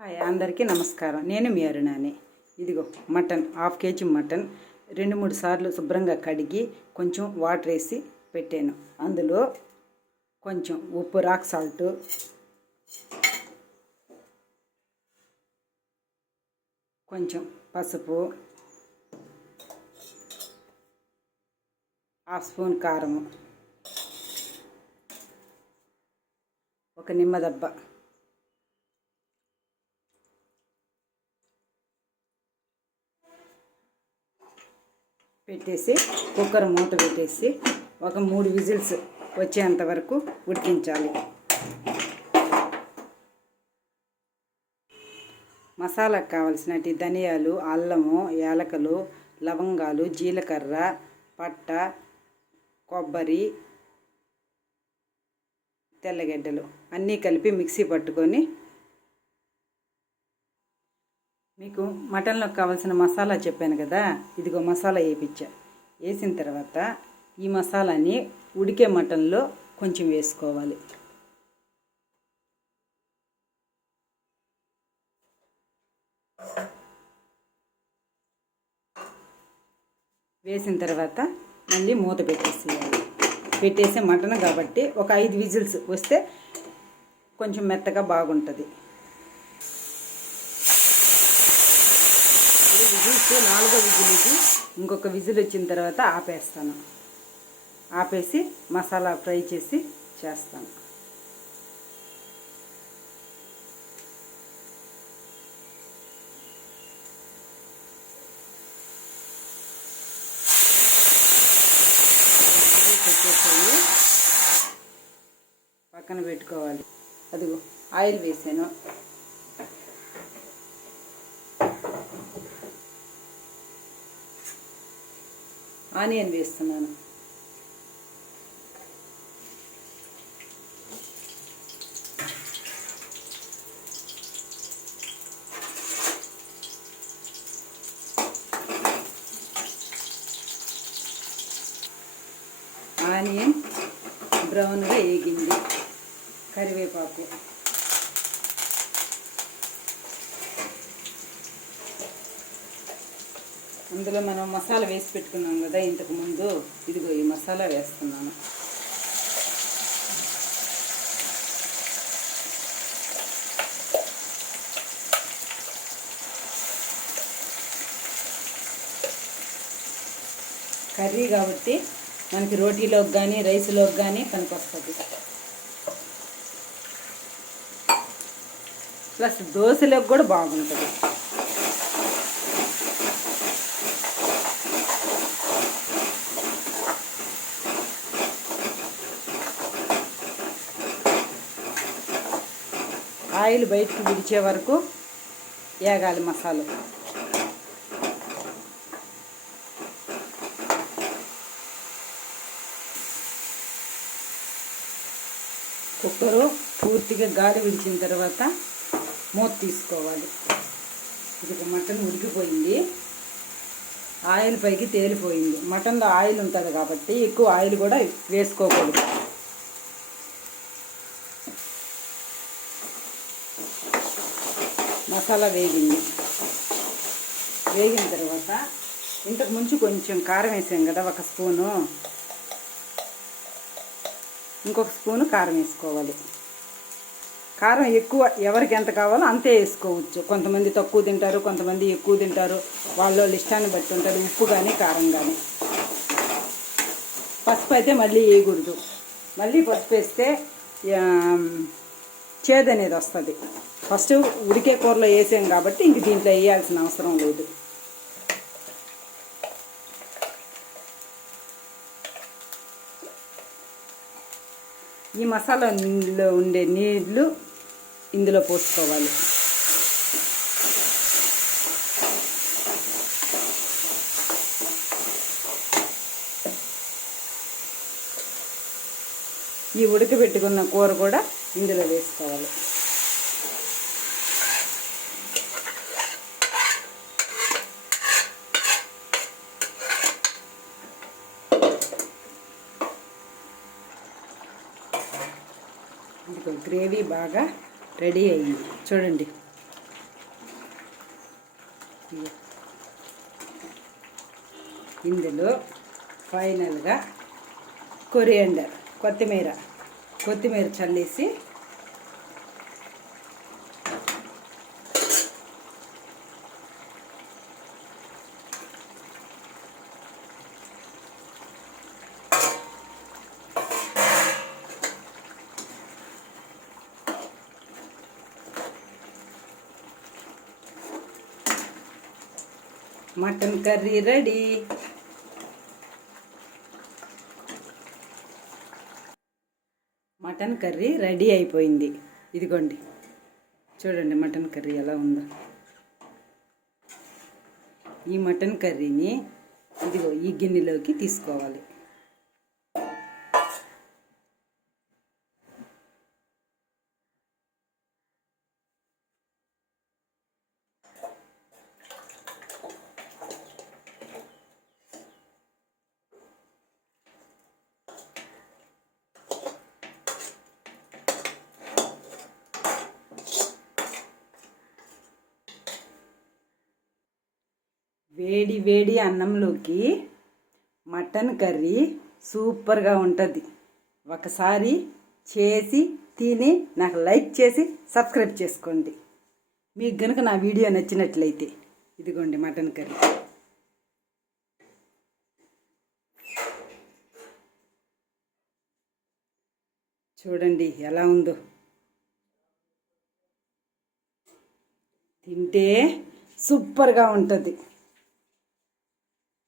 Hi అందరికీ నమస్కారం. నేను మీ అరుణాని. ఇదిగో మటన్, హాఫ్ కేజీ మటన్ 2-3 సార్లు శుభ్రంగా కడిగి కొంచెం వాటర్ వేసి పెట్టాను. అందులో కొంచెం ఉప్పు, రాక్ సాల్ట్, కొంచెం పసుపు, హాఫ్ స్పూన్ కారము, ఒక నిమ్మదబ్బ, పెట్టేసి కుక్కర్ మూత పెట్టేసి ఒక 3 విజిల్స్ వచ్చేంత వరకు ఉడికించాలి. మసాలాకు కావలసినటి ధనియాలు, అల్లము, యాలకులు, లవంగాలు, జీలకర్ర, పట్ట, కొబ్బరి, తెల్లగడ్డలు అన్నీ కలిపి మిక్సీ పట్టుకొని మీకు మటన్లో కావాల్సిన మసాలా చెప్పాను కదా, ఇదిగో మసాలా వేయించా. వేసిన తర్వాత ఈ మసాలాని ఉడికే మటన్లో కొంచెం వేసుకోవాలి. వేసిన తర్వాత మళ్ళీ మూత పెట్టేసేయాలి. పెట్టేసే మటన్ కాబట్టి ఒక 5 విజిల్స్ వస్తే కొంచెం మెత్తగా బాగుంటుంది. విజిల్స్ 4వ విజిల్కి ఇంకొక విజిల్ వచ్చిన తర్వాత ఆపేస్తాను. ఆపేసి మసాలా ఫ్రై చేసి చేస్తాను. పెట్టేసాయి, పక్కన పెట్టుకోవాలి. అదిగో ఆయిల్ వేసాను. ఆనియన్ వేస్తున్నాను. ఆనియన్ బ్రౌన్గా వేగింది. కరివేపాకు, అందులో మనం మసాలా వేసి పెట్టుకున్నాం కదా ఇంతకుముందు, ఇదిగో ఈ మసాలా వేస్తున్నాను. కర్రీ కాబట్టి మనకి రోటీలోకి కానీ రైస్లోకి కానీ పనికొస్తుంది. ప్లస్ దోశలోకి కూడా బాగుంటుంది. ఆయిల్ బయటకు విడిచే వరకు వేగాలి మసాలా. కుక్కరు పూర్తిగా గాలి విడిచిన తర్వాత మూత తీసుకోవాలి. ఇది మటన్ ఉడికిపోయింది, ఆయిల్ పైకి తేలిపోయింది. మటన్లో ఆయిల్ ఉంటుంది కాబట్టి ఎక్కువ ఆయిల్ కూడా వేసుకోకూడదు. మసాలా వేగింది. వేగిన తర్వాత ఇంతకు ముందు కొంచెం కారం వేసాం కదా, ఒక స్పూను, ఇంకొక స్పూను కారం వేసుకోవాలి. కారం ఎక్కువ ఎవరికి ఎంత కావాలో అంతే వేసుకోవచ్చు. కొంతమంది తక్కువ తింటారు, కొంతమంది ఎక్కువ తింటారు. వాళ్ళ ఇష్టాన్ని బట్టి ఉంటుంది, ఉప్పు కానీ కారం కానీ. పసుపు అయితే మళ్ళీ వేయకూడదు. మళ్ళీ పసుపు వేస్తే చేదు అనేది వస్తుంది. ఫస్ట్ ఉడికే కూరలో వేసాం కాబట్టి ఇంక దీంట్లో వేయాల్సిన అవసరం లేదు. ఈ మసాలాలో ఉండే నీళ్ళు ఇందులో పోసుకోవాలి. ఈ ఉడకబెట్టుకున్న కూర కూడా ఇందులో వేసుకోవాలి. గ్రేవీ బాగా రెడీ అయ్యింది చూడండి. ఇందులో ఫైనల్గా కొత్తిమీర చల్లేసి mutton curry ready. Mutton curry ready అయిపోయింది. ఇదిగోండి చూడండి మటన్ కర్రీ ఎలా ఉందో. ఈ మటన్ కర్రీని ఇదిగో ఈ గిన్నెలోకి తీసుకోవాలి. వేడి వేడి అన్నంలోకి మటన్ కర్రీ సూపర్గా ఉంటుంది. ఒకసారి చేసి తిని నాకు లైక్ చేసి సబ్స్క్రైబ్ చేసుకోండి. మీకు కనుక నా వీడియో నచ్చినట్లయితే ఇదిగోండి మటన్ కర్రీ. చూడండి ఎలా ఉందో. తింటే సూపర్గా ఉంటుంది.